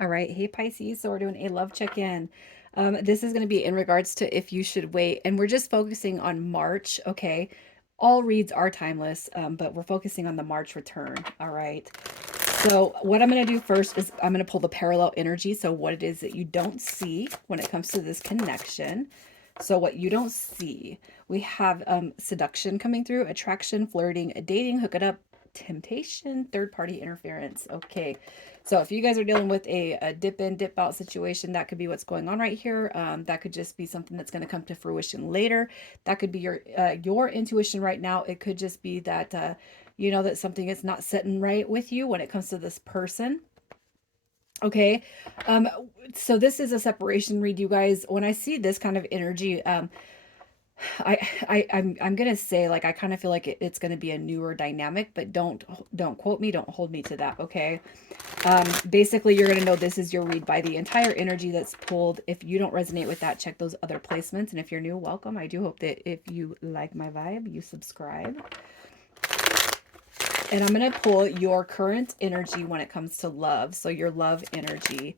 All right. Hey, Pisces. So we're doing a love check-in. This is going to be in regards to if you should wait. And we're just focusing on March. Okay. All reads are timeless, but we're focusing on the March return. All right. So what I'm going to do first is I'm going to pull the parallel energy. So what it is that you don't see when it comes to this connection. So what you don't see, we have seduction coming through, attraction, flirting, dating, hook it up, temptation, third party interference. Okay. So if you guys are dealing with a dip in, dip out situation, that could be what's going on right here. That could just be something that's going to come to fruition later. That could be your intuition right now. It could just be that you know that something is not sitting right with you when it comes to this person. Okay. Um, so this is a separation read, you guys. When I see this kind of energy, I'm gonna say, like, I kind of feel like it's gonna be a newer dynamic, but don't quote me, don't hold me to that, okay? Basically, you're gonna know this is your read by the entire energy that's pulled. If you don't resonate with that, check those other placements. And if you're new, welcome. I do hope that if you like my vibe, you subscribe. And I'm gonna pull your current energy when it comes to love. So your love energy.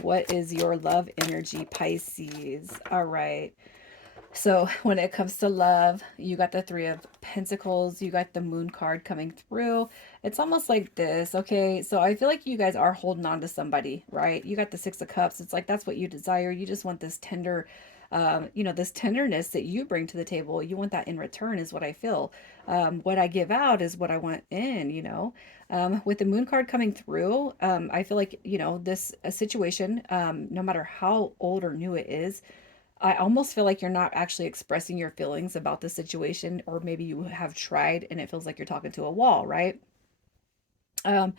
What is your love energy, Pisces? All right. So when it comes to love, you got the Three of Pentacles, you got the Moon card coming through. It's almost like this, okay? So I feel like you guys are holding on to somebody, right? You got the Six of Cups. It's like that's what you desire. You just want this tender, you know, this tenderness that you bring to the table. You want that in return, is what I feel. What I give out is what I want in, you know. With the Moon card coming through, I feel like, you know, this a situation, no matter how old or new it is, I almost feel like you're not actually expressing your feelings about the situation, or maybe you have tried and it feels like you're talking to a wall, right? Um,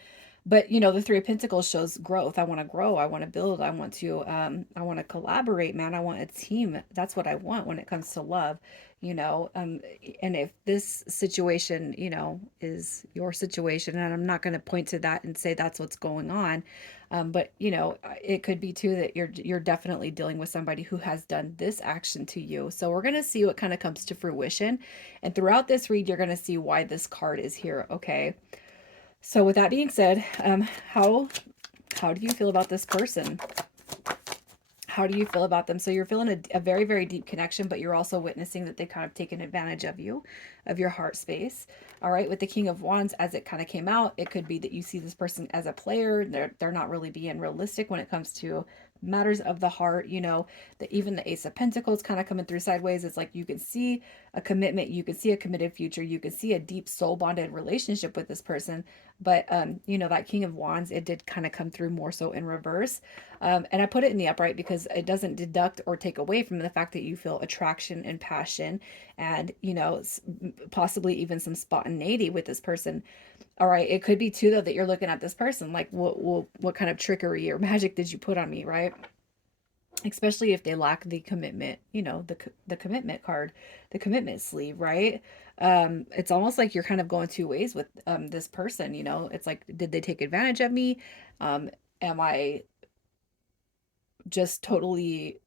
but you know, the Three of Pentacles shows growth. I want to grow. I want to build. I want to collaborate, man. I want a team. That's what I want when it comes to love, you know. And if this situation, you know, is your situation, and I'm not going to point to that and say that's what's going on, but you know, it could be too that you're definitely dealing with somebody who has done this action to you. So we're going to see what kind of comes to fruition, and throughout this read, you're going to see why this card is here. Okay. So with that being said, how do you feel about this person? How do you feel about them? So you're feeling a very, very deep connection, but you're also witnessing that they've kind of taken advantage of you, of your heart space. All right. With the King of Wands, as it kind of came out, it could be that you see this person as a player. They're not really being realistic when it comes to matters of the heart. You know, that even the Ace of Pentacles kind of coming through sideways. It's like you can see a commitment, you can see a committed future, you can see a deep soul bonded relationship with this person. But you know, that King of Wands, it did kind of come through more so in reverse. And I put it in the upright because it doesn't deduct or take away from the fact that you feel attraction and passion and, you know, possibly even some spontaneity with this person. All right. It could be too, though, that you're looking at this person like, what kind of trickery or magic did you put on me, right? Especially if they lack the commitment, you know, the commitment card, the commitment sleeve, right? It's almost like you're kind of going two ways with this person, you know. It's like, did they take advantage of me? Am I just totally,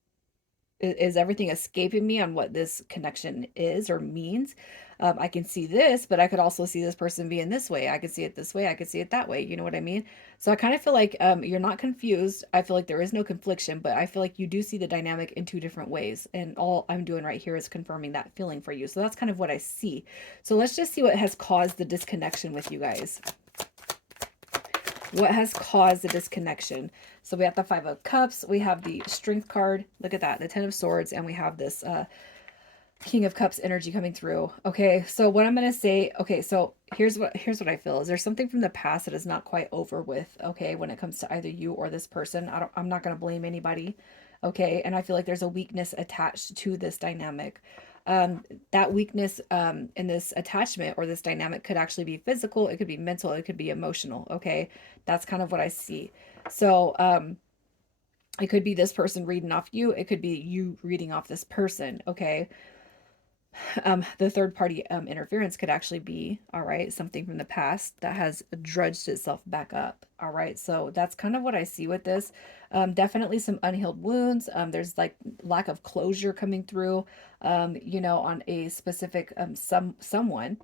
is everything escaping me on what this connection is or means? I can see this, but I could also see this person being this way. I could see it this way. I could see it that way. You know what I mean? So I kind of feel like you're not confused. I feel like there is no confliction, but I feel like you do see the dynamic in two different ways. And all I'm doing right here is confirming that feeling for you. So that's kind of what I see. So let's just see what has caused the disconnection with you guys. What has caused the disconnection? So we have the Five of Cups, we have the Strength card, look at that, the Ten of Swords, and we have this King of Cups energy coming through. Okay, so what I'm gonna say, okay, so here's what I feel is there's something from the past that is not quite over with, okay, when it comes to either you or this person. I'm not gonna blame anybody, okay, and I feel like there's a weakness attached to this dynamic. That weakness in this attachment or this dynamic could actually be physical, it could be mental, it could be emotional, okay? That's kind of what I see. So it could be this person reading off you, it could be you reading off this person, okay? The third party interference could actually be, all right, something from the past that has drudged itself back up. All right. So that's kind of what I see with this. Definitely some unhealed wounds. There's like lack of closure coming through, you know, on a specific someone,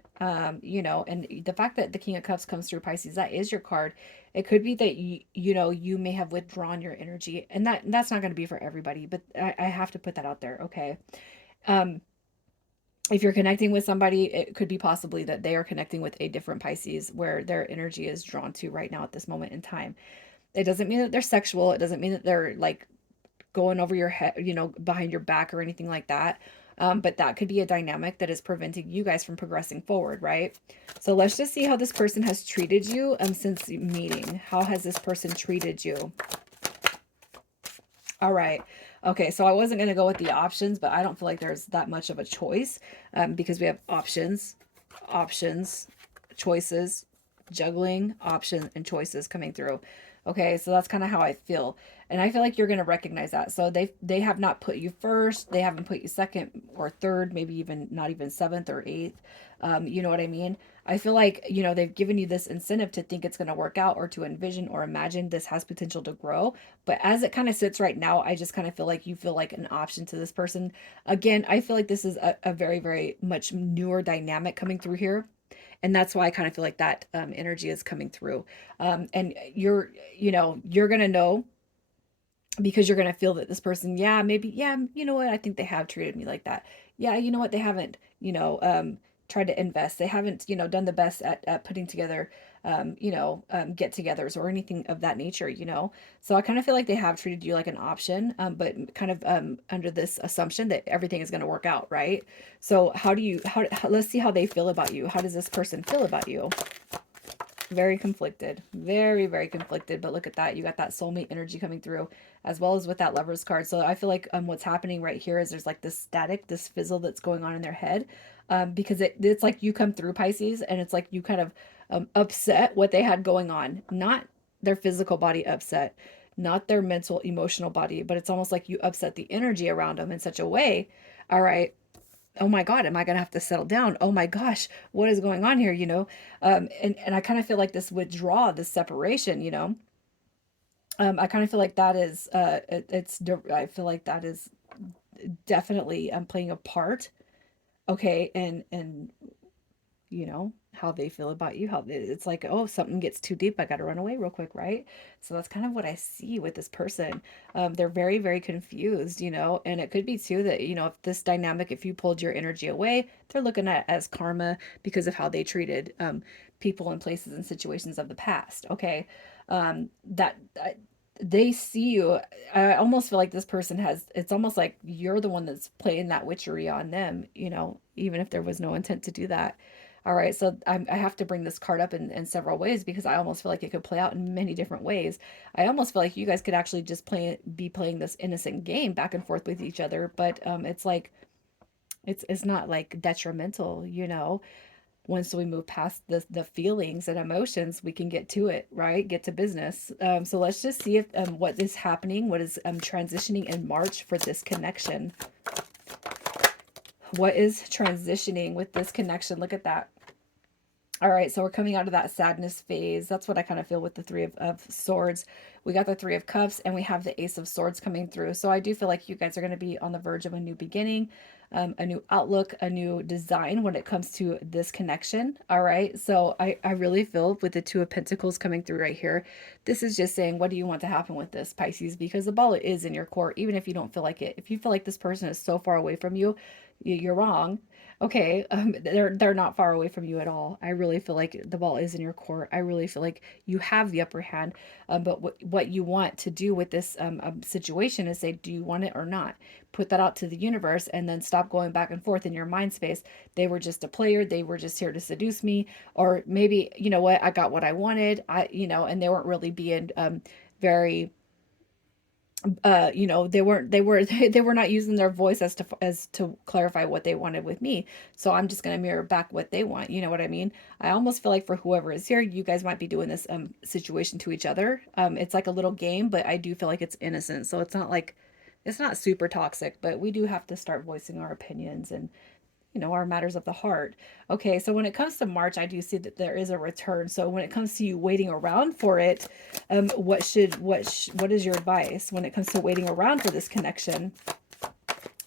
you know, and the fact that the King of Cups comes through Pisces, that is your card. It could be that you may have withdrawn your energy, and that's not going to be for everybody, but I have to put that out there. Okay. Um, if you're connecting with somebody, it could be possibly that they are connecting with a different Pisces where their energy is drawn to right now at this moment in time. It doesn't mean that they're sexual. It doesn't mean that they're like going over your head, behind your back or anything like that. But that could be a dynamic that is preventing you guys from progressing forward, right? So let's just see how this person has treated you since meeting. How has this person treated you? All right. Okay, so I wasn't going to go with the options, but I don't feel like there's that much of a choice because we have options, choices, juggling, options, and choices coming through. Okay, so that's kind of how I feel. And I feel like you're going to recognize that. So they have not put you first. They haven't put you second or third, maybe even not even seventh or eighth. You know what I mean? I feel like, they've given you this incentive to think it's going to work out or to envision or imagine this has potential to grow. But as it kind of sits right now, I just kind of feel like you feel like an option to this person. Again, I feel like this is a very, very much newer dynamic coming through here. And that's why I kind of feel like that energy is coming through. And you're going to know because you're going to feel that this person, yeah, maybe, yeah, you know what, I think they have treated me like that. Yeah, you know what, they haven't, tried to invest. They haven't, done the best at putting together, get-togethers or anything of that nature. So I kind of feel like they have treated you like an option, but kind of under this assumption that everything is going to work out, right? So let's see how they feel about you. How does this person feel about you? Very conflicted, very, very conflicted. But look at that. You got that soulmate energy coming through as well as with that Lovers card. So I feel like what's happening right here is there's like this static, this fizzle that's going on in their head, because it's like you come through Pisces and it's like you kind of upset what they had going on, not their physical body upset, not their mental, emotional body, but it's almost like you upset the energy around them in such a way. All right, oh my God, am I going to have to settle down? Oh my gosh, what is going on here? And I kind of feel like this withdrawal, this separation, I kind of feel like that is, I feel like that is definitely playing a part. Okay. And how they feel about you, it's like, oh, something gets too deep, I got to run away real quick, right? So that's kind of what I see with this person. They're very, very confused, and it could be too that, if this dynamic, if you pulled your energy away, they're looking at it as karma because of how they treated people and places and situations of the past. Okay. That they see you. I almost feel like this person it's almost like you're the one that's playing that witchery on them, even if there was no intent to do that. All right, so I have to bring this card up in several ways because I almost feel like it could play out in many different ways. I almost feel like you guys could actually just be playing this innocent game back and forth with each other, but it's like it's not like detrimental. Once we move past the feelings and emotions, we can get to it, right? Get to business. So let's just see if what is happening, what is transitioning in March for this connection. What is transitioning with this connection? Look at that. All right, so we're coming out of that sadness phase. That's what I kind of feel with the Three of Swords. We got the Three of Cups and we have the Ace of Swords coming through. So I do feel like you guys are going to be on the verge of a new beginning, a new outlook, a new design when it comes to this connection. All right, so I really feel with the Two of Pentacles coming through right here, this is just saying, what do you want to happen with this, Pisces? Because the ball is in your court, even if you don't feel like it. If you feel like this person is so far away from you, you're wrong. Okay, they're not far away from you at all. I really feel like the ball is in your court. I really feel like you have the upper hand. But what you want to do with this situation is say, do you want it or not? Put that out to the universe and then stop going back and forth in your mind space. They were just a player. They were just here to seduce me. Or maybe, you know what, I got what I wanted. And they weren't really being very they were they were not using their voice as to clarify what they wanted with me, so I'm just going to mirror back what they want. You know what I mean? I almost feel like for whoever is here, you guys might be doing this situation to each other. It's like a little game, but I do feel like it's innocent, so it's not super toxic, but we do have to start voicing our opinions and our matters of the heart. Okay, so when it comes to March, I do see that there is a return. So when it comes to you waiting around for it, what is your advice when it comes to waiting around for this connection?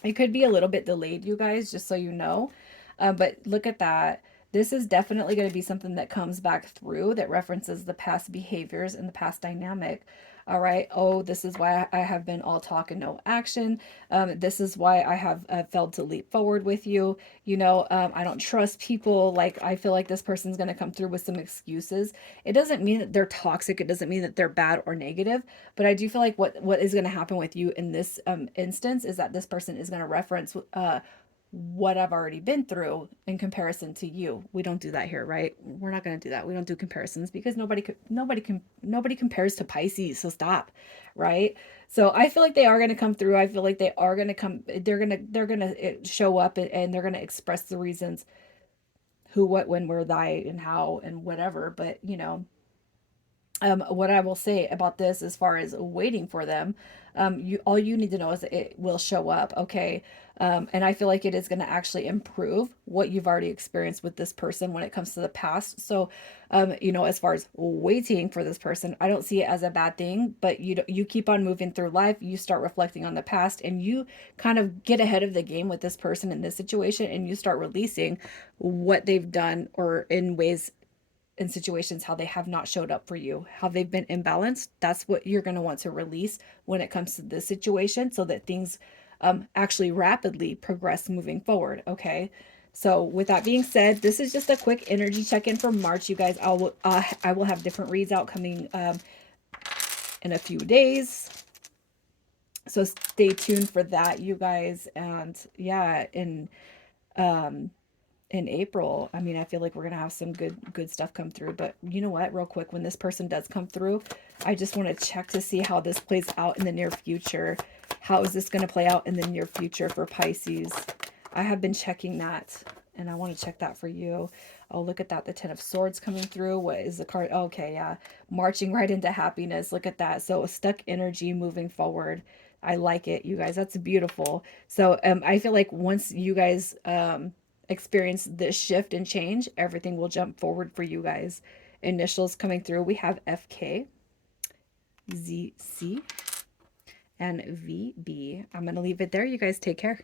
It could be a little bit delayed, you guys, just so you know. But look at that. This is definitely going to be something that comes back through that references the past behaviors and the past dynamic. All right. Oh, this is why I have been all talk and no action. This is why I have failed to leap forward with you. I don't trust people. Like, I feel like this person's going to come through with some excuses. It doesn't mean that they're toxic. It doesn't mean that they're bad or negative. But I do feel like what is going to happen with you in this instance is that this person is going to reference what I've already been through in comparison to you. We don't do that here, right? We're not going to do that. We don't do comparisons because nobody compares to Pisces. So stop, right? So I feel like they are going to come through. I feel like they are going to come. They're going to show up, and they're going to express the reasons who, what, when, where, thy, and how, and whatever. But what I will say about this as far as waiting for them, all you need to know is that it will show up, okay? And I feel like it is going to actually improve what you've already experienced with this person when it comes to the past. So, as far as waiting for this person, I don't see it as a bad thing, but you keep on moving through life, you start reflecting on the past, and you kind of get ahead of the game with this person in this situation, and you start releasing what they've done or in ways in situations how they have not showed up for you, how they've been imbalanced. That's what you're going to want to release when it comes to this situation so that things actually rapidly progress moving forward. Okay. So with that being said, this is just a quick energy check-in for March, you guys. I will have different reads out coming in a few days. So stay tuned for that, you guys. And yeah, in April, I mean, I feel like we're gonna have some good stuff come through. But you know what? Real quick, when this person does come through, I just want to check to see how this plays out in the near future. How is this going to play out in the near future for Pisces? I have been checking that, and I want to check that for you. Oh, look at that. The Ten of Swords coming through. What is the card? Okay, yeah. Marching right into happiness. Look at that. So stuck energy moving forward. I like it, you guys. That's beautiful. So I feel like once you guys experience this shift and change, everything will jump forward for you guys. Initials coming through. We have FK, ZC, and VB. I'm going to leave it there. You guys take care.